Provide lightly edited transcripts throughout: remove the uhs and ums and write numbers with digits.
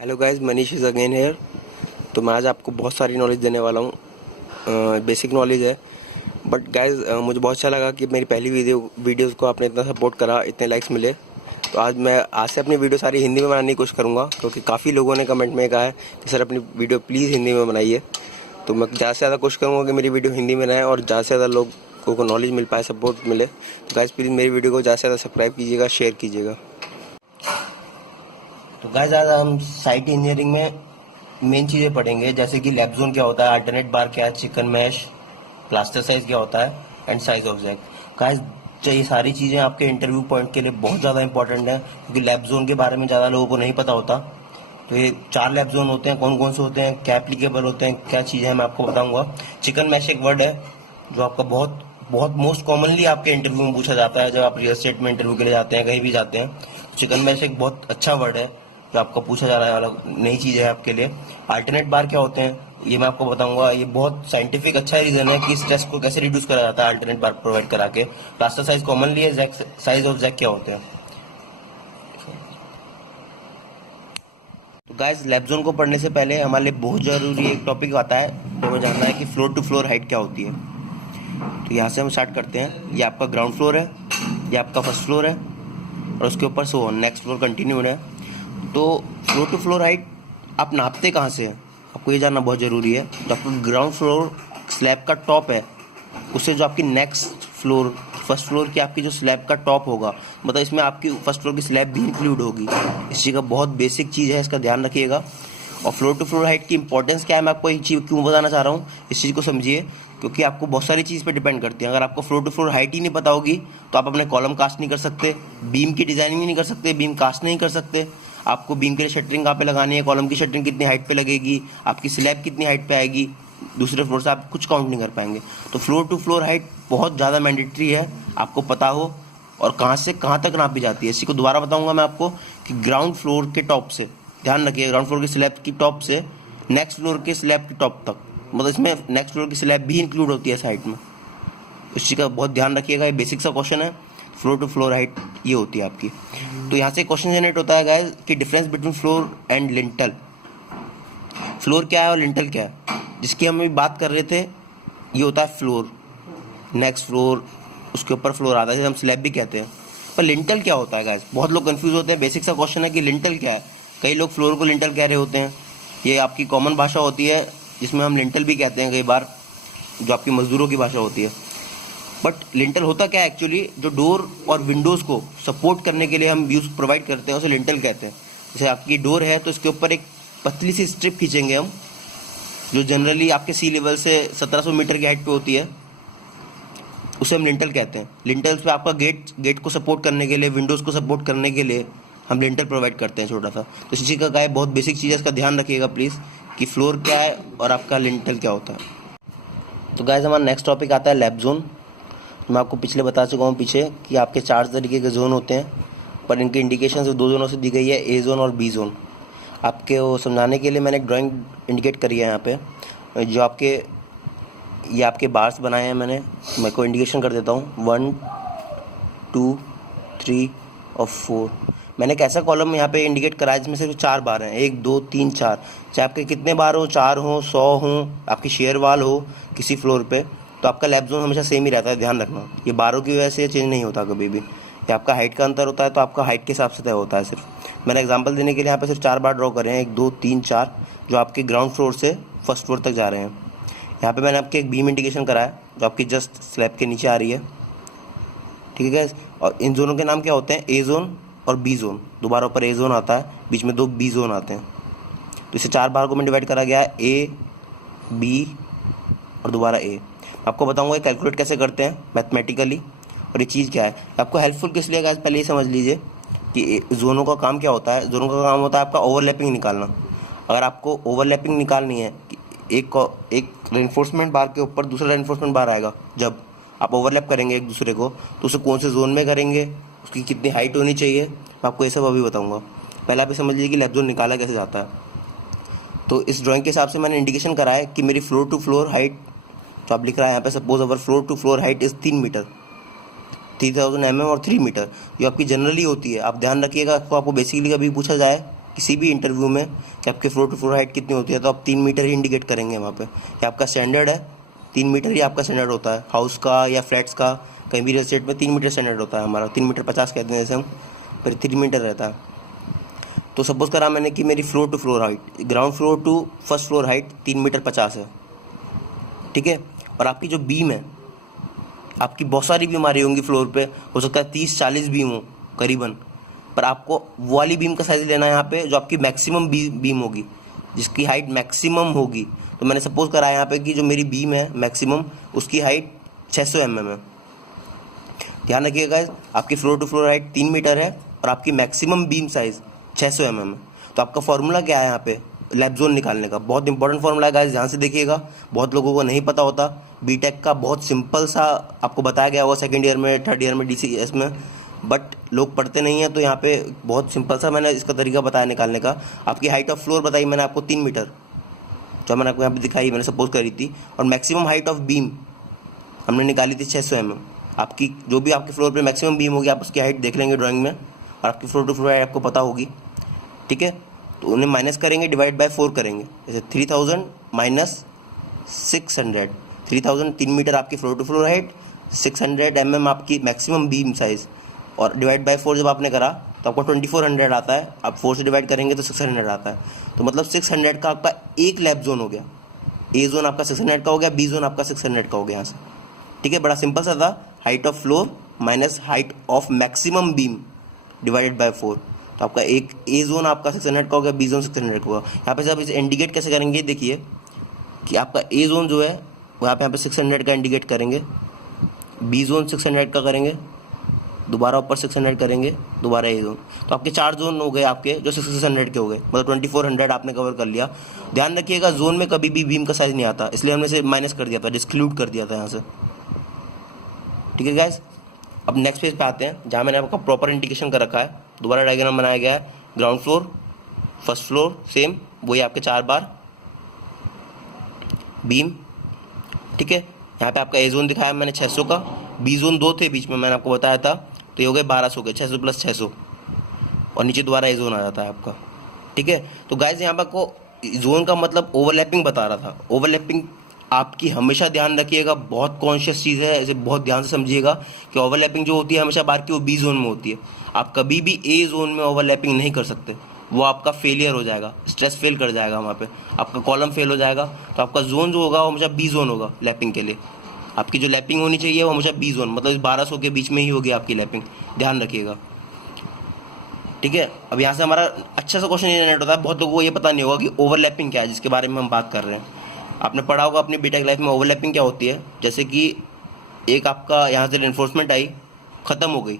Hello guys, Manish is again here. तो मैं आज आपको बहुत सारी नॉलेज देने वाला हूँ। बेसिक नॉलेज है, बट गाइस मुझे बहुत अच्छा लगा कि मेरी पहली वीडियोस को आपने इतना सपोर्ट करा, इतने लाइक्स मिले। तो आज से अपनी वीडियो सारी हिंदी में बनाने की कोशिश करूँगा, क्योंकि काफ़ी लोगों ने कमेंट में कहा है कि सर अपनी वीडियो प्लीज़ हिंदी में बनाइए। तो मैं ज़्यादा से ज़्यादा कोशिश करूँगा कि मेरी वीडियो हिंदी में बनाए और ज़्यादा से ज़्यादा लोगों को नॉलेज मिल पाए, सपोर्ट मिले। तो गाइस प्लीज़ मेरी वीडियो को ज़्यादा से ज़्यादा सब्सक्राइब कीजिएगा, शेयर कीजिएगा। तो गाइस आज हम साइट इंजीनियरिंग में मेन चीज़ें पढ़ेंगे, जैसे कि लैब जोन क्या होता है, अल्टरनेट बार क्या है, चिकन मैश, प्लास्टर साइज क्या होता है and size of jack. Guys ये सारी चीज़ें आपके इंटरव्यू पॉइंट के लिए बहुत ज़्यादा इंपॉर्टेंट है, क्योंकि लैब जोन के बारे में ज़्यादा लोगों को नहीं पता होता। तो ये 4 लैब जोन होते हैं, कौन कौन से होते हैं, क्या एप्लीकेबल होते हैं, क्या चीज़ें हैं, मैं आपको बताऊंगा। चिकन मैश एक वर्ड है जो आपका बहुत बहुत मोस्ट कॉमनली आपके इंटरव्यू में पूछा जाता है, जब आप रियल एस्टेट में इंटरव्यू के लिए जाते हैं, कहीं भी जाते हैं। चिकन मैश एक बहुत अच्छा वर्ड है जो आपका पूछा जा रहा है, अलग नई चीज़ है आपके लिए। अल्टरनेट बार क्या होते हैं ये मैं आपको बताऊंगा। ये बहुत साइंटिफिक अच्छा रीजन है कि स्ट्रेस को कैसे रिड्यूस करा जाता है अल्टरनेट बार प्रोवाइड करा के। प्लास्टर साइज कॉमनली है, जैक साइज ऑफ जैक क्या होते हैं। तो गाइस लैब जोन को पढ़ने से पहले हमारे लिए बहुत ज़रूरी एक टॉपिक आता है, तो हमें जानना है कि फ्लोर टू फ्लोर हाइट क्या होती है। तो यहाँ से हम स्टार्ट करते हैं। ये आपका ग्राउंड फ्लोर है, ये आपका फर्स्ट फ्लोर है, और उसके ऊपर सो नेक्स्ट फ्लोर कंटिन्यूड है। तो फ्लोर टू फ्लोर हाइट आप नापते कहाँ से हैं, आपको ये जानना बहुत ज़रूरी है। तो आपका ग्राउंड फ्लोर स्लैब का टॉप है, उससे जो आपकी नेक्स्ट फ्लोर फर्स्ट फ्लोर की आपकी जो स्लैब का टॉप होगा, मतलब इसमें आपकी फर्स्ट फ्लोर की स्लैब भी इंक्लूड होगी। इस चीज़ का बहुत बेसिक चीज़ है, इसका ध्यान रखिएगा। और फ्लोर टू फ्लोर हाइट की इंपॉर्टेंस क्या है, मैं आपको ये चीज़ क्यों बताना चाह रहा हूँ, इस चीज़ को समझिए, क्योंकि आपको बहुत सारी चीज़ पे डिपेंड करती है। अगर आपको फ्लोर टू फ्लोर हाइट ही नहीं पता होगी तो आप अपने कॉलम कास्ट नहीं कर सकते, बीम की डिजाइनिंग नहीं कर सकते, बीम कास्ट नहीं कर सकते। आपको बीम के लिए शटरिंग कहाँ पे लगानी है, कॉलम की शटरिंग कितनी हाइट पे लगेगी, आपकी स्लैब कितनी हाइट पे आएगी, दूसरे फ्लोर से आप कुछ काउंट नहीं कर पाएंगे। तो फ्लोर टू फ्लोर हाइट बहुत ज़्यादा मैंडेटरी है, आपको पता हो, और कहाँ से कहाँ तक नापी जाती है। इसी को दोबारा बताऊंगा मैं आपको कि ग्राउंड फ्लोर के टॉप से, ध्यान रखिए, ग्राउंड फ्लोर की स्लैब की टॉप से नेक्स्ट फ्लोर के स्लैब की टॉप तक, मतलब इसमें नेक्स्ट फ्लोर की स्लैब भी इंक्लूड होती है साइड में। इस चीज़ का बहुत ध्यान रखिएगा, ये बेसिक सा क्वेश्चन है। फ्लोर टू फ्लोर हाइट ये होती है आपकी। तो यहाँ से क्वेश्चन जनरेट होता है गाइस कि difference between floor and lintel. Floor क्या है और लिंटल क्या है, जिसकी हम अभी बात कर रहे थे। ये होता है फ्लोर, नेक्स्ट फ्लोर, उसके ऊपर फ्लोर आता है, जिसे हम स्लैब भी कहते हैं। पर लिंटल क्या होता है गाइस, बहुत लोग कंफ्यूज होते हैं। बेसिक सा क्वेश्चन है कि लिंटल क्या है। कई लोग फ्लोर को लिंटल कह रहे होते हैं, ये आपकी कॉमन भाषा होती है, जिसमें हम लिंटल भी कहते हैं कई बार, जो आपकी मजदूरों की भाषा होती है। बट लिंटल होता क्या है एक्चुअली, जो डोर और विंडोज़ को सपोर्ट करने के लिए हम यूज प्रोवाइड करते हैं, उसे लिंटल कहते हैं। जैसे आपकी डोर है तो इसके ऊपर एक पतली सी स्ट्रिप खींचेंगे हम, जो जनरली आपके सी लेवल से 1700 मीटर की हाइट पे होती है, उसे हम लिंटल कहते हैं। लिंटल्स पे आपका गेट को सपोर्ट करने के लिए, विंडोज़ को सपोर्ट करने के लिए हम लिंटल प्रोवाइड करते हैं छोटा सा। तो इसी चीज़ का क्या है, बहुत बेसिक चीज़ है, इसका ध्यान रखिएगा प्लीज़ कि फ्लोर क्या है और आपका लिंटल क्या होता है। तो गाइस हमारा नेक्स्ट टॉपिक आता है लैब जोन। मैं आपको पिछले बता चुका हूँ पीछे कि आपके 4 तरीके के जोन होते हैं, पर इनकी इंडिकेशन 2 जोनों से दी गई है, ए जोन और बी जोन। आपके वो समझाने के लिए मैंने एक ड्राइंग इंडिकेट करी है यहाँ पे, जो आपके ये आपके बार्स बनाए हैं मैंने, मैं को इंडिकेशन कर देता हूँ 1 2 3 और 4। मैंने एक ऐसा कॉलम यहाँ पे इंडिकेट करा है जिसमें सिर्फ 4 बार हैं, 1 2 3 4। चाहे आपके कितने बार हो, 4 हो, 100 हो, आपकी शेयर वाल हो किसी फ्लोर पे, तो आपका लैब जोन हमेशा सेम ही रहता है, ध्यान रखना। ये बारों की वजह से चेंज नहीं होता कभी भी। ये आपका हाइट का अंतर होता है, तो आपका हाइट के हिसाब से तय होता है सिर्फ। मैंने एग्जांपल देने के लिए यहाँ पे सिर्फ 4 बार ड्रॉ करे हैं, 1 2 3 4, जो आपके ग्राउंड फ्लोर से फर्स्ट फ्लोर तक जा रहे हैं। यहाँ पे मैंने आपके एक बीम इंडिकेशन करा है जो आपकी जस्ट स्लैब के नीचे आ रही है, ठीक है। और इन जोनों के नाम क्या होते हैं, ए जोन और बी जोन। दोबारा ऊपर ए जोन आता है, बीच में 2 बी जोन आते हैं। तो इसे 4 भागों में डिवाइड करा गया है, ए बी और दोबारा ए। आपको बताऊंगा ये कैलकुलेट कैसे करते हैं मैथमेटिकली, और ये चीज़ क्या है आपको हेल्पफुल किस लिए, पहले ये समझ लीजिए कि जोनों का काम क्या होता है। जोनों का काम होता है आपका ओवरलैपिंग निकालना। अगर आपको ओवरलैपिंग निकालनी है, एक रेनफोर्समेंट बार के ऊपर दूसरा रेनफोर्समेंट बार आएगा, जब आप ओवरलैप करेंगे एक दूसरे को, तो उसे कौन से जोन में करेंगे, उसकी कितनी हाइट होनी चाहिए, मैं आपको ये सब अभी बताऊंगा। पहले आप ये समझ लीजिए कि लैब जोन निकाला कैसे जाता है। तो इस ड्राइंग के हिसाब से मैंने इंडिकेशन करा है कि मेरी फ्लोर टू फ्लोर हाइट, तो आप लिख रहा है यहाँ पे, suppose our floor to floor height is 3 metre, 3000 mm और 3 मीटर, जो आपकी जनरली होती है। आप ध्यान रखिएगा, आपको बेसिकली कभी पूछा जाए किसी भी इंटरव्यू में कि आपके फ्लोर टू फ्लोर हाइट कितनी होती है, तो आप 3 मीटर ही इंडिकेट करेंगे वहाँ पे कि आपका स्टैंडर्ड है 3 मीटर ही आपका स्टैंडर्ड होता है, हाउस का या फ्लैट्स का। कहीं भी रियल एस्टेट में 3 मीटर स्टैंडर्ड होता है हमारा, 3 मीटर 50 कहते हैं जैसे हम, पर 3 मीटर रहता है। तो सपोज़ करा मैंने कि मेरी floor to floor height, ground floor to first floor height 3 metre 50 है, ठीक है। और आपकी जो बीम है, आपकी बहुत सारी बीम आ रही होंगी फ्लोर पे, हो सकता है 30-40 बीम हो करीबन, पर आपको वो वाली बीम का साइज़ लेना है यहाँ पे जो आपकी मैक्सिमम बीम होगी, जिसकी हाइट मैक्सिमम होगी। तो मैंने सपोज़ करा यहाँ पे कि जो मेरी बीम है मैक्सिमम, उसकी हाइट 600 mm है। ध्यान रखिएगा, आपकी floor to floor height 3 metre है और आपकी मैक्सिमम बीम साइज़ 600 mm है। तो आपका फॉर्मूला क्या है यहाँ पे लैप जोन निकालने का? बहुत इंपॉर्टेंट फॉर्मूला है गाइस, ध्यान से देखिएगा, बहुत लोगों को नहीं पता होता। बीटेक का बहुत सिंपल सा आपको बताया गया होगा सेकंड ईयर में, थर्ड ईयर में, DCS में, बट लोग पढ़ते नहीं हैं। तो यहाँ पे बहुत सिंपल सा मैंने इसका तरीका बताया निकालने का। आपकी हाइट ऑफ फ्लोर बताई मैंने आपको 3 मीटर, जो मैंने आपको यहाँ पे दिखाई, मैंने सपोज करी थी। और मैक्सिमम हाइट ऑफ बीम हमने निकाली थी 600 mm। आपकी जो भी आपके फ्लोर पे मैक्सिमम बीम होगी, आप उसकी हाइट देख लेंगे ड्राइंग में, और आपकी फ्लोर टू फ्लोर हाइट आपको पता होगी, ठीक है। तो उन्हें माइनस करेंगे, डिवाइड बाय 4 करेंगे। जैसे 3000 माइनस 600, 3000 3 मीटर आपकी floor to floor height, 600 mm आपकी मैक्सिमम बीम साइज़, और डिवाइड बाय 4 जब आपने करा तो आपको 2400 आता है। आप 4 से डिवाइड करेंगे तो 600 आता है। तो मतलब 600 का आपका एक लैप जोन हो गया। ए जोन आपका 600 का हो गया, बी जोन आपका 600 का हो गया यहाँ से, ठीक है। बड़ा सिंपल सा था, height of floor minus height of maximum beam divided by 4। तो आपका एक ए जोन आपका 600 का हो गया, बी जोन 600 का होगा। यहाँ पे जब इसे इंडिकेट कैसे करेंगे, देखिए कि आपका ए जोन जो है वो आप यहाँ पे 600 का इंडिकेट करेंगे, बी जोन 600 का करेंगे, दोबारा ऊपर 600 करेंगे, दोबारा ए जोन। तो आपके 4 जोन हो गए आपके जो 600 के हो गए, मतलब 2400 आपने कवर कर लिया। ध्यान रखिएगा, जोन में कभी भी बीम का साइज नहीं आता, इसलिए हमने इसे माइनस कर दिया था, डिस्क्लूड कर दिया था यहाँ से, ठीक है गाइस। अब नेक्स्ट पेज पे आते हैं जहाँ मैंने आपका प्रॉपर इंडिकेशन कर रखा है। दोबारा डायग्राम बनाया गया है, ground floor, first floor same वही आपके 4 बार बीम, ठीक है। यहाँ पे आपका ए जोन दिखाया मैंने 600 का, बी जोन 2 थे बीच में मैंने आपको बताया था, तो ये हो गए 1200 के, 600 प्लस 600, और नीचे दोबारा ए जोन आ जाता है आपका, ठीक है। तो गाइस यहाँ पर आपको जोन का मतलब ओवरलैपिंग बता रहा था। ओवरलैपिंग आपकी हमेशा ध्यान रखिएगा, बहुत कॉन्शियस चीज़ है, इसे बहुत ध्यान से समझिएगा कि ओवरलैपिंग जो होती है हमेशा बार की वो बी जोन में होती है। आप कभी भी ए जोन में ओवरलैपिंग नहीं कर सकते, वो आपका फेलियर हो जाएगा, स्ट्रेस फेल कर जाएगा, वहाँ पे आपका कॉलम फेल हो जाएगा। तो आपका जोन जो होगा वो हमेशा बी जोन होगा लैपिंग के लिए। आपकी जो लैपिंग होनी चाहिए वो हमेशा बी जोन, मतलब इस 1200 के बीच में ही होगी आपकी लैपिंग, ध्यान रखिएगा, ठीक है। अब यहाँ से हमारा अच्छा सा क्वेश्चन ये जनरेट होता है, बहुत लोगों को ये पता नहीं होगा कि ओवरलैपिंग क्या है, जिसके बारे में हम बात कर रहे हैं। आपने पढ़ा होगा अपनी बीटेक लाइफ में ओवरलैपिंग क्या होती है। जैसे कि एक आपका यहाँ से रेनफोर्समेंट आई, ख़त्म हो गई,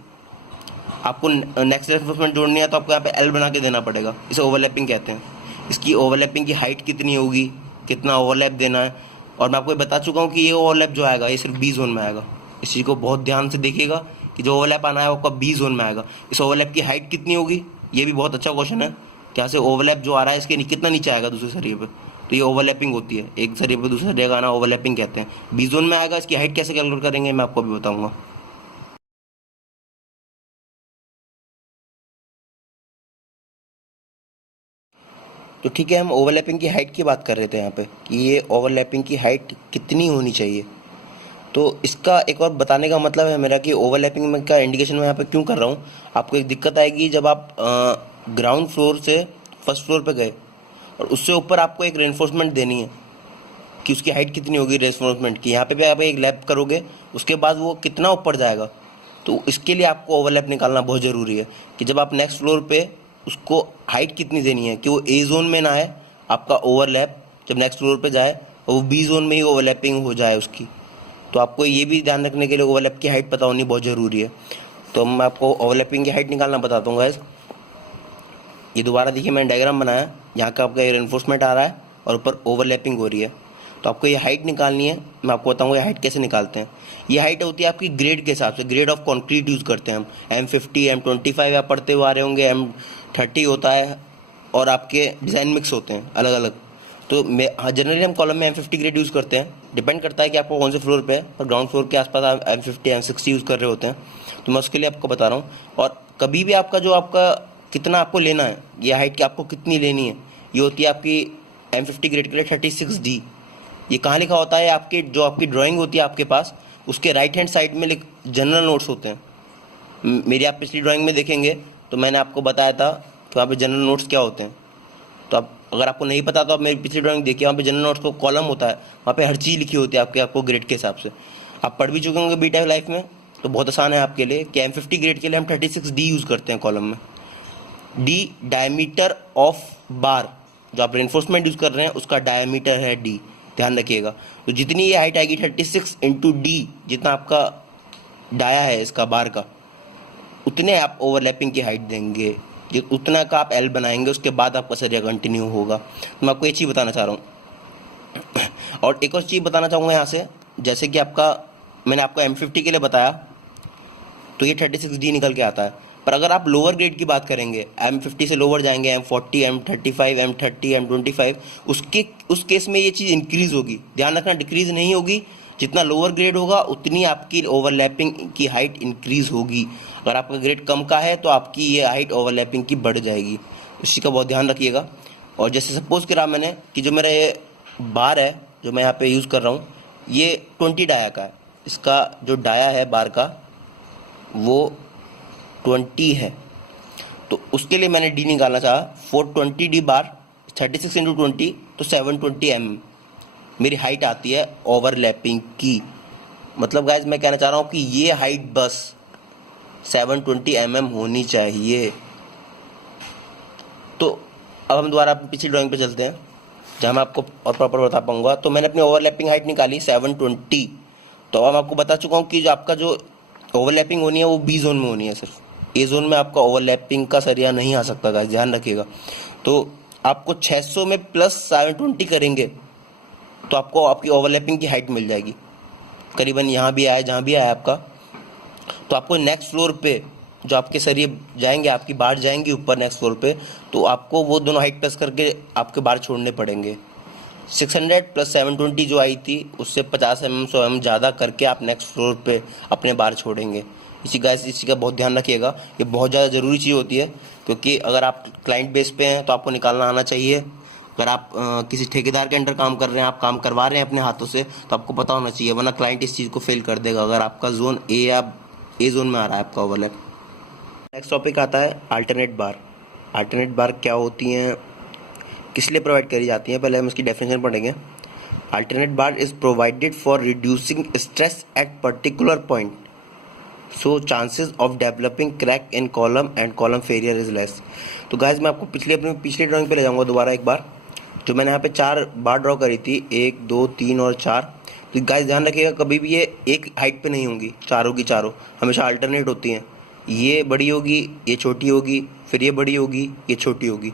आपको नेक्स्ट रेनफोर्समेंट जोड़नी है, तो आपको यहाँ पे एल बना के देना पड़ेगा, इसे ओवरलैपिंग कहते हैं। इसकी ओवरलैपिंग की हाइट कितनी होगी, कितना ओवरलैप देना है, और मैं आपको बता चुका हूँ कि ये ओवरलैप जो आएगा ये सिर्फ बी जोन में आएगा। इस चीज़ को बहुत ध्यान से देखिएगा कि जो ओवरलैप आना है वो आपका बी जोन में आएगा। इस ओवरलैप की हाइट कितनी होगी, ये भी बहुत अच्छा क्वेश्चन है। क्या से ओवरलैप जो आ रहा है इसके कितना नीचे आएगा दूसरे सरिये पे, तो ये ओवरलैपिंग होती है, एक सरिये पे दूसरे सरिये का आना ओवरलैपिंग कहते हैं। बी जोन में आएगा, इसकी हाइट कैसे कैलकुलेट करेंगे मैं आपको अभी बताऊँगा। तो ठीक है, हम ओवरलैपिंग की हाइट की बात कर रहे थे यहाँ पे कि ये ओवरलैपिंग की हाइट कितनी होनी चाहिए। तो इसका एक और बताने का मतलब है मेरा कि ओवरलैपिंग में का इंडिकेशन मैं यहाँ पे क्यों कर रहा हूँ। आपको एक दिक्कत आएगी जब आप ग्राउंड फ्लोर से फर्स्ट फ्लोर पे गए और उससे ऊपर आपको एक रेनफोर्समेंट देनी है कि उसकी हाइट कितनी होगी रेनफोर्समेंट की। यहाँ पे भी आप एक लैप करोगे, उसके बाद वो कितना ऊपर जाएगा, तो इसके लिए आपको ओवरलैप निकालना बहुत ज़रूरी है कि जब आप नेक्स्ट फ्लोर पे उसको हाइट कितनी देनी है कि वो ए जोन में ना है आपका ओवरलैप, जब नेक्स्ट फ्लोर पे जाए और वो बी जोन में ही ओवरलैपिंग हो जाए उसकी। तो आपको ये भी ध्यान रखने के लिए ओवरलैप की हाइट पता होनी बहुत ज़रूरी है। तो मैं आपको ओवरलैपिंग की हाइट निकालना बताता हूँ गाइस। ये दोबारा देखिए मैंने डायग्राम बनाया, यहाँ का आपका रेनफोर्समेंट आ रहा है और ऊपर ओवरलैपिंग हो रही है। तो आपको ये हाइट निकालनी है, मैं आपको बताऊँगा ये हाइट कैसे निकालते हैं। ये हाइट होती है आपकी ग्रेड के हिसाब से, ग्रेड ऑफ कॉन्क्रीट यूज़ करते हैं हम। M50 M25 आप पढ़ते हुए आ रहे होंगे, M30 होता है, और आपके डिज़ाइन मिक्स होते हैं अलग अलग। तो हाँ जनरली हम कॉलम में M50 ग्रेड यूज़ करते हैं, डिपेंड करता है कि आपको कौन से फ्लोर पे है, पर ग्राउंड फ्लोर के आसपास आप M50 M60 यूज़ कर रहे होते हैं। तो मैं उसके लिए आपको बता रहा हूँ। और कभी भी आपका जो आपका कितना आपको लेना है, ये हाइट की आपको कितनी लेनी है, ये होती है आपकी M50 ग्रेड के लिए 36D। ये कहाँ लिखा होता है, आपकी जो आपकी ड्राइंग होती है आपके पास, उसके राइट हैंड साइड में जनरल नोट्स होते हैं। मेरी आप पिछली ड्राइंग में देखेंगे तो मैंने आपको बताया था कि वहाँ पे जनरल नोट्स क्या होते हैं। तो आप अगर आपको नहीं पता तो आप मेरी पिछली ड्राइंग देखिए, वहाँ पे जनरल नोट्स को कॉलम होता है, वहाँ पे हर चीज़ लिखी होती है आपको ग्रेड के हिसाब से। आप पढ़ भी चुके होंगे बीटेक लाइफ में, तो बहुत आसान है आपके लिए कि M50 ग्रेड के लिए हम 36D यूज़ करते हैं कॉलम में। D डायमीटर ऑफ बार, जो आप रेनफोर्समेंट यूज़ कर रहे हैं उसका डायमीटर है D, ध्यान रखिएगा। तो जितनी ये हाइट आएगी 36 इंटू D, जितना आपका डाया है इसका बार का, उतने आप ओवरलैपिंग की हाइट देंगे, उतना का आप L बनाएंगे, उसके बाद आपका सरिया कंटिन्यू होगा। तो मैं आपको ये चीज़ बताना चाह रहा हूँ। और एक और चीज़ बताना चाहूँगा यहाँ से, जैसे कि मैंने आपको M50 के लिए बताया तो ये 36D निकल के आता है, पर अगर आप लोअर ग्रेड की बात करेंगे, M50 से लोअर जाएंगे, M40, M35, M30, M25, उस केस में ये चीज़ इंक्रीज़ होगी। ध्यान रखना, डिक्रीज़ नहीं होगी। जितना लोअर ग्रेड होगा उतनी आपकी ओवरलैपिंग की हाइट इंक्रीज़ होगी। अगर आपका ग्रेड कम का है तो आपकी ये हाइट ओवरलैपिंग की बढ़ जाएगी, इसी का बहुत ध्यान रखिएगा। और जैसे सपोज़ करा मैंने कि जो मेरा ये बार है जो मैं यहाँ पे यूज़ कर रहा हूँ, ये 20 डाया का है, इसका जो डाया है बार का वो 20 है, तो उसके लिए मैंने D निकालना चाहा। 420D बार 36 इंटू 20 तो 720 mm मेरी हाइट आती है ओवरलैपिंग की। मतलब गाइज मैं कहना चाह रहा हूँ कि ये हाइट बस 720 mm होनी चाहिए। तो अब हम दोबारा पिछली ड्राइंग पे चलते हैं जहाँ मैं आपको और प्रॉपर बता पाऊंगा। तो मैंने अपनी ओवरलैपिंग हाइट निकाली 720। तो अब मैं आपको बता चुका हूँ कि जो आपका जो ओवरलैपिंग होनी है वो B जोन में होनी है, सिर्फ A जोन में आपका ओवरलैपिंग का सरिया नहीं आ सकता गाइस, ध्यान रखिएगा। तो आपको 600 में प्लस 720 करेंगे तो आपको आपकी ओवरलैपिंग की हाइट मिल जाएगी, करीबन यहाँ भी आया जहाँ भी आया आपका। तो आपको नेक्स्ट फ्लोर पे जो आपके सरिये जाएंगे, आपकी बार जाएंगी ऊपर नेक्स्ट फ्लोर पे, तो आपको वो दोनों हाइट प्लस करके आपके बार छोड़ने पड़ेंगे। 600 प्लस 720 जो आई थी उससे 50 mm 100 mm ज़्यादा करके आप नेक्स्ट फ्लोर पे अपने बार छोड़ेंगे। इसी का बहुत ध्यान रखिएगा, ये बहुत ज़्यादा ज़रूरी चीज़ होती है, क्योंकि अगर आप क्लाइंट बेस पे हैं तो आपको निकालना आना चाहिए। अगर आप किसी ठेकेदार के अंडर काम कर रहे हैं, आप काम करवा रहे हैं अपने हाथों से, तो आपको पता होना चाहिए, वरना क्लाइंट इस चीज़ को फेल कर देगा अगर आपका जोन A या A जोन में आ रहा है आपका ओवरलैप। नेक्स्ट टॉपिक आता है अल्टरनेट बार। अल्टरनेट बार क्या होती हैं, किस लिए प्रोवाइड करी जाती हैं, पहले हम इसकी डेफिनेशन पढ़ेंगे। Alternate bar is provided for reducing stress at particular point, so chances of developing crack in column and column failure is less. तो गाइज मैं आपको पिछली ड्राइंग पे ले जाऊंगा दोबारा एक बार, जो मैंने यहाँ पे 4 बार ड्रॉ करी थी, 1 2 3 और 4। तो गाइज ध्यान रखिएगा, कभी भी ये एक हाइट पे नहीं होंगी, चारों की चारों हमेशा अल्टरनेट होती हैं। ये बड़ी होगी, ये छोटी होगी, फिर ये बड़ी होगी, ये छोटी होगी।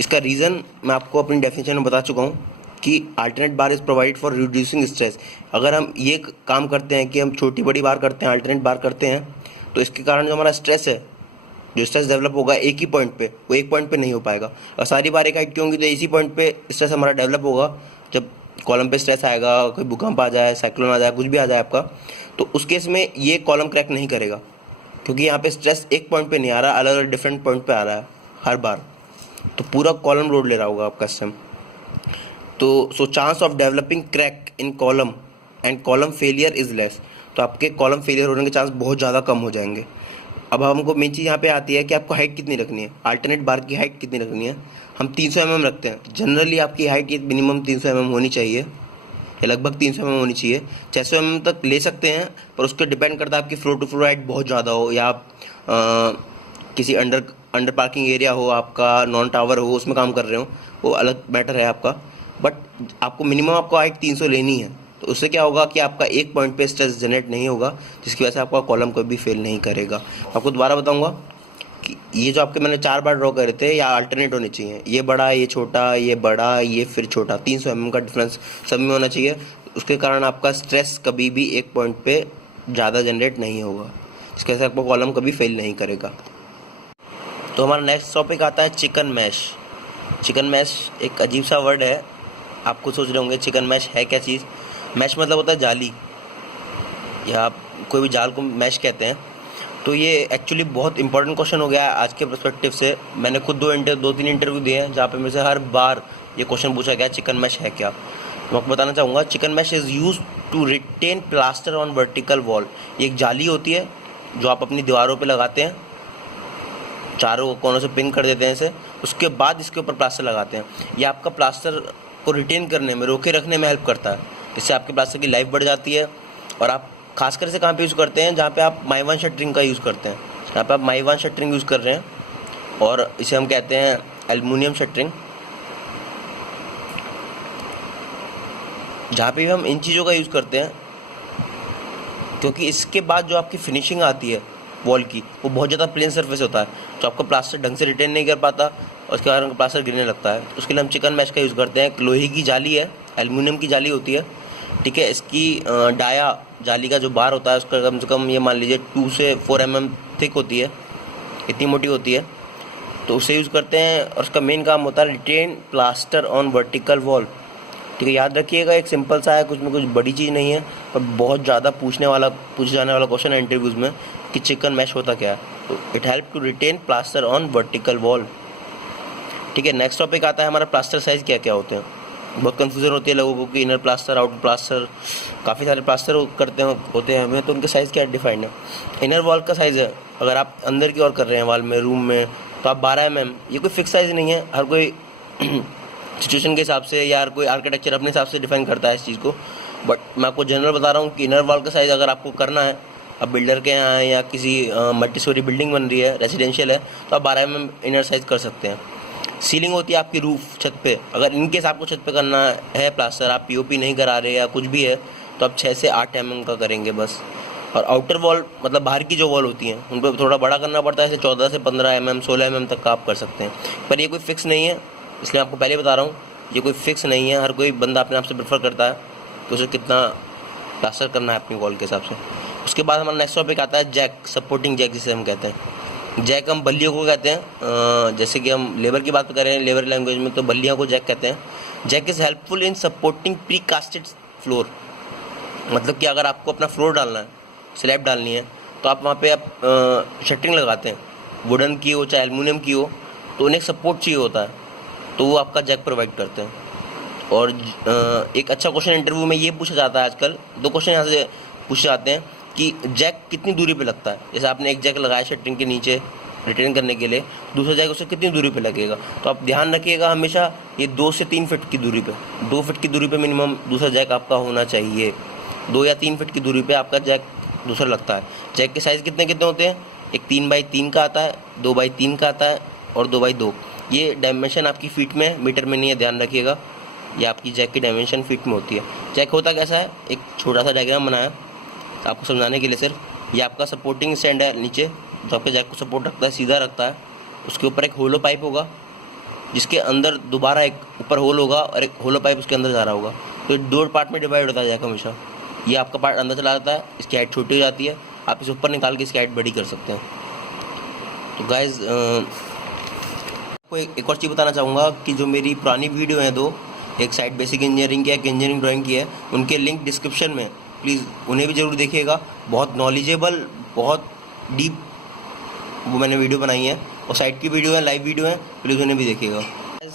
इसका रीज़न मैं आपको अपनी डेफिनेशन में बता चुका हूँ कि alternate bar is provide for reducing stress. अगर हम ये काम करते हैं कि हम छोटी बड़ी बार करते हैं, अल्टरनेट बार करते हैं, तो इसके कारण जो हमारा स्ट्रेस है, जो स्ट्रेस डेवलप होगा एक ही पॉइंट पे, वो एक पॉइंट पे नहीं हो पाएगा। और सारी बार एक हाइट की होंगी तो इसी पॉइंट पे स्ट्रेस हमारा डेवलप होगा। जब कॉलम पे स्ट्रेस आएगा, कोई भूकंप आ जाए, साइक्लोन आ जाए, कुछ भी आ जाए आपका, तो उस केस में ये कॉलम क्रैक नहीं करेगा, क्योंकि यहाँ पे स्ट्रेस एक पॉइंट पे नहीं आ रहा, अलग अलग डिफरेंट पॉइंट पे आ रहा है हर बार, तो पूरा कॉलम लोड ले रहा होगा आपका सिस्टम। तो so chance of developing crack in column and column failure is less, तो आपके कॉलम फेलियर होने के चांस बहुत ज़्यादा कम हो जाएंगे। अब हमको मेन चीज़ यहाँ पे आती है कि आपको हाइट कितनी रखनी है, अल्टरनेट बार की हाइट कितनी रखनी है। हम 300 mm रखते हैं जनरली, आपकी हाइट ये मिनिमम 300 mm होनी चाहिए, या लगभग 300 mm होनी चाहिए। 600 mm तक ले सकते हैं, पर उसको डिपेंड करता है आपकी फ्लोर टू फ्लोर हाइट बहुत ज़्यादा हो, या आप किसी अंडर पार्किंग एरिया हो, आपका नॉन टावर हो, उसमें काम कर रहे हो, वो अलग मैटर है आपका। बट आपको मिनिमम आपको हाइट 300 लेनी है, तो उससे क्या होगा कि आपका एक पॉइंट पे स्ट्रेस जनरेट नहीं होगा, जिसकी वजह से आपका कॉलम कभी फेल नहीं करेगा। आपको दोबारा बताऊंगा कि ये जो आपके मैंने 4 बार ड्रॉ करे थे, या अल्टरनेट होने चाहिए, ये बड़ा, ये छोटा, ये बड़ा, ये फिर छोटा, 300 mm का डिफरेंस सब में होना चाहिए। उसके कारण आपका स्ट्रेस कभी भी एक पॉइंट पे ज़्यादा जनरेट नहीं होगा, जिसकी वजह से आपका कॉलम कभी फेल नहीं करेगा। तो हमारा नेक्स्ट टॉपिक आता है चिकन मैश। चिकन मैश एक अजीब सा वर्ड है, आपको सोच रहे होंगे चिकन मैश है क्या चीज़। मैश मतलब होता है जाली, या आप कोई भी जाल को मैश कहते हैं। तो ये एक्चुअली बहुत इंपॉर्टेंट क्वेश्चन हो गया है आज के पर्सपेक्टिव से। मैंने खुद दो तीन इंटरव्यू दिए हैं जहाँ पे मेरे से हर बार ये क्वेश्चन पूछा गया चिकन मैश है क्या। मैं आपको बताना चाहूँगा, chicken mesh is use to retain plaster on vertical wall. ये एक जाली होती है जो आप अपनी दीवारों पे लगाते हैं, चारों कोनों से पिन कर देते हैं इसे, उसके बाद इसके ऊपर प्लास्टर लगाते हैं। ये आपका प्लास्टर को रिटेन करने में, रोके रखने में हेल्प करता है। इससे आपके प्लास्टर की लाइफ बढ़ जाती है। और आप खासकर से कहाँ पे यूज़ करते हैं, जहाँ पे आप माइवान शटरिंग का यूज़ करते हैं। यहाँ पे आप माइवान शटरिंग यूज़ कर रहे हैं और इसे हम कहते हैं एल्युमिनियम शटरिंग। जहाँ पे भी हम इन चीज़ों का यूज़ करते हैं, क्योंकि इसके बाद जो आपकी फिनिशिंग आती है वॉल की, वो बहुत ज़्यादा प्लेन सरफेस होता है, तो आपका प्लास्टर ढंग से रिटेन नहीं कर पाता और उसके कारण प्लास्टर गिरने लगता है। उसके लिए हम चिकन मैश का यूज़ करते हैं। एक लोहे की जाली है, एल्युमिनियम की जाली होती है, ठीक है। इसकी डाया जाली का जो बार होता है उसका कम से कम ये मान लीजिए 2 से 4 mm थिक होती है, इतनी मोटी होती है, तो उसे यूज़ करते हैं। और उसका मेन काम होता है retain plaster on vertical wall, ठीक है। याद रखिएगा, एक सिंपल सा है, कुछ में कुछ बड़ी चीज़ नहीं है, पर बहुत ज़्यादा पूछे जाने वाला क्वेश्चन है इंटरव्यूज़ में कि चिकन मैश होता क्या है। It help to retain plaster on vertical wall, ठीक है। नेक्स्ट टॉपिक आता है हमारा प्लास्टर साइज़ क्या क्या होते हैं। बहुत कन्फ्यूज़न होती है लोगों को कि इनर प्लास्टर, आउटर प्लास्टर, काफ़ी सारे प्लास्टर होते हैं हमें, तो उनके साइज़ क्या डिफाइंड है। इनर वॉल का साइज़ है, अगर आप अंदर की ओर कर रहे हैं वॉल में, रूम में, तो आप 12 mm। ये कोई फिक्स साइज़ नहीं है, हर कोई सिचुएशन के हिसाब से या हर कोई आर्किटेक्चर अपने हिसाब से डिफाइन करता है इस चीज़ को। बट मैं आपको जनरल बता रहा हूँ कि इनर वॉल का साइज़ अगर आपको करना है, अब बिल्डर के यहाँ या किसी मल्टी स्टोरी बिल्डिंग बन रही है, रेजिडेंशियल है, तो आप 12 mm इनर साइज़ कर सकते हैं। सीलिंग होती है आपकी रूफ, छत पे, अगर इनकेस आपको छत पे करना है प्लास्टर, आप पीओपी नहीं करा रहे या कुछ भी है, तो आप 6 से 8 mm का करेंगे बस। और आउटर वॉल मतलब बाहर की जो वॉल होती हैं उन पर थोड़ा बड़ा करना पड़ता है, जैसे 14 से 15 mm 16 mm तक का आप कर सकते हैं। पर ये कोई फिक्स नहीं है, इसलिए आपको पहले बता रहा हूँ, ये कोई फिक्स नहीं है। हर कोई बंदा अपने आप से प्रेफर करता है कि उसे कितना प्लास्टर करना है अपनी वॉल के हिसाब से। उसके बाद हमारा नेक्स्ट टॉपिक आता है जैक, सपोर्टिंग जैक जिसे हम कहते हैं। जैक हम बल्लियों को कहते हैं, जैसे कि हम लेबर की बात करें, लेबर लैंग्वेज में, तो बल्लियों को जैक कहते हैं। Jack is helpful in supporting pre casted floor, मतलब कि अगर आपको अपना फ्लोर डालना है, स्लैब डालनी है, तो आप वहाँ पे आप शटरिंग लगाते हैं, वुडन की हो चाहे एल्युमिनियम की हो, तो उन्हें सपोर्ट चाहिए होता है, तो वो आपका जैक प्रोवाइड करते हैं। और एक अच्छा क्वेश्चन इंटरव्यू में ये पूछा जाता है आजकल, 2 क्वेश्चन यहाँ से पूछे जाते हैं कि जैक कितनी दूरी पे लगता है। जैसे आपने एक जैक लगाया शटरिंग के नीचे रिटेन करने के लिए, दूसरा जैक उससे कितनी दूरी पे लगेगा, तो आप ध्यान रखिएगा हमेशा ये 2 से 3 फीट की दूरी पे, 2 फीट की दूरी पे मिनिमम दूसरा जैक आपका होना चाहिए। 2 या 3 फीट की दूरी पे आपका जैक दूसरा लगता है। जैक के साइज़ कितने कितने होते हैं, एक 3x3 का आता है, 2x3 का आता है और 2x2। ये डायमेंशन आपकी फीट में, मीटर में नहीं है, ध्यान रखिएगा। ये आपकी जैक की डायमेंशन फीट में होती है। जैक होता कैसा है, एक छोटा सा डायग्राम बनाया आपको समझाने के लिए सिर्फ। ये आपका सपोर्टिंग स्टैंड है नीचे, जो आपके जैक को सपोर्ट रखता है, सीधा रखता है। उसके ऊपर एक होलो पाइप होगा, जिसके अंदर दोबारा एक ऊपर होल होगा और एक होलो पाइप उसके अंदर जा रहा होगा। तो 2 पार्ट में डिवाइड होता है जैक हमेशा। ये आपका पार्ट अंदर चला जाता है, इसकी हाइट छोटी हो जाती है, आप इसे ऊपर निकाल के इसकी हाइट बड़ी कर सकते हैं। तो गाइज आपको एक और चीज़ बताना चाहूँगा कि जो मेरी पुरानी वीडियो है 2, एक साइड बेसिक इंजीनियरिंग की है, एक इंजीनियरिंग ड्राइंग की है, उनके लिंक डिस्क्रिप्शन में, प्लीज़ उन्हें भी ज़रूर देखिएगा। बहुत नॉलेजेबल, बहुत डीप वो मैंने वीडियो बनाई है, और साइड की वीडियो है, लाइव वीडियो है, प्लीज़ उन्हें भी देखिएगा।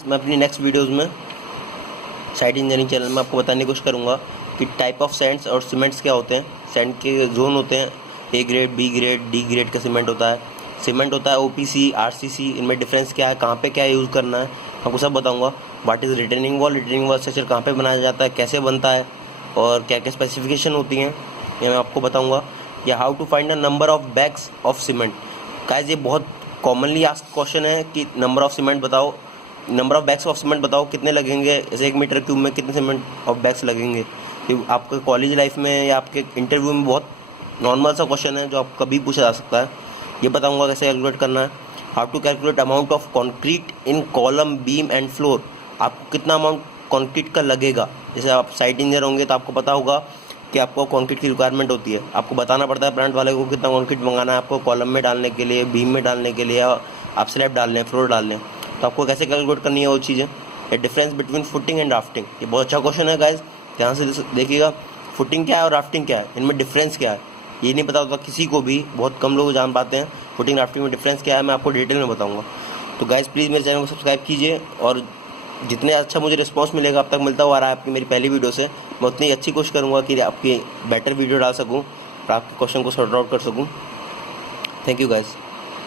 मैं अपनी नेक्स्ट वीडियोज़ में साइड इंजीनियरिंग चैनल में आपको बताने की कोशिश करूँगा कि टाइप ऑफ सैंड्स और सीमेंट्स क्या होते हैं। सैंड के जोन होते हैं, A grade, B grade, D grade का सीमेंट होता है। सीमेंट होता है OPC, RCC, इनमें डिफरेंस क्या है, कहाँ पे क्या यूज़ करना है, आपको सब बताऊंगा। What is retaining wall, retaining wall structure कहाँ पे बनाया जाता है, कैसे बनता है, और क्या क्या स्पेसिफिकेशन होती हैं, ये मैं आपको बताऊंगा। या how to find the number of bags of cement. Guys ये बहुत कॉमनली आस्क्ड क्वेश्चन है कि नंबर ऑफ सीमेंट बताओ, number of bags of cement बताओ, कितने लगेंगे, जैसे 1 मीटर क्यूब में कितने सीमेंट ऑफ बैग्स लगेंगे। तो आपके कॉलेज लाइफ में या आपके इंटरव्यू में बहुत नॉर्मल सा क्वेश्चन है जो आपको कभी पूछा जा सकता है। ये बताऊंगा कैसे कैलकुलेट करना है। How to calculate amount of concrete in column, beam and floor. आपको कितना अमाउंट कंक्रीट का लगेगा, जैसे आप साइट इंजीनियर होंगे तो आपको पता होगा कि आपको कंक्रीट की रिक्वायरमेंट होती है, आपको बताना पड़ता है प्लांट वाले को कितना कंक्रीट मंगाना है आपको, कॉलम में डालने के लिए, बीम में डालने के लिए, आप स्लैब डाल लें, फ्लोर डाल लें, तो आपको कैसे कैलकुलेट करनी है वो चीज़ें। ये difference between footing and rafting, ये बहुत अच्छा क्वेश्चन है गाइज, ध्यान से देखिएगा। फुटिंग क्या है और राफ्टिंग क्या है, इनमें डिफरेंस क्या है, ये नहीं पता होता किसी को भी, बहुत कम लोग जान पाते हैं फुटिंग राफ्टिंग में डिफरेंस क्या है, मैं आपको डिटेल में बताऊँगा। तो गाइस प्लीज़ मेरे चैनल को सब्सक्राइब कीजिए, और जितने अच्छा मुझे रिस्पांस मिलेगा अब तक मिलता हुआ आ रहा है आपकी मेरी पहली वीडियो से, मैं उतनी अच्छी कोशिश करूँगा कि आपकी बेटर वीडियो डाल सकूँ और आपके क्वेश्चन को सॉर्ट आउट कर सकूँ। Thank you guys.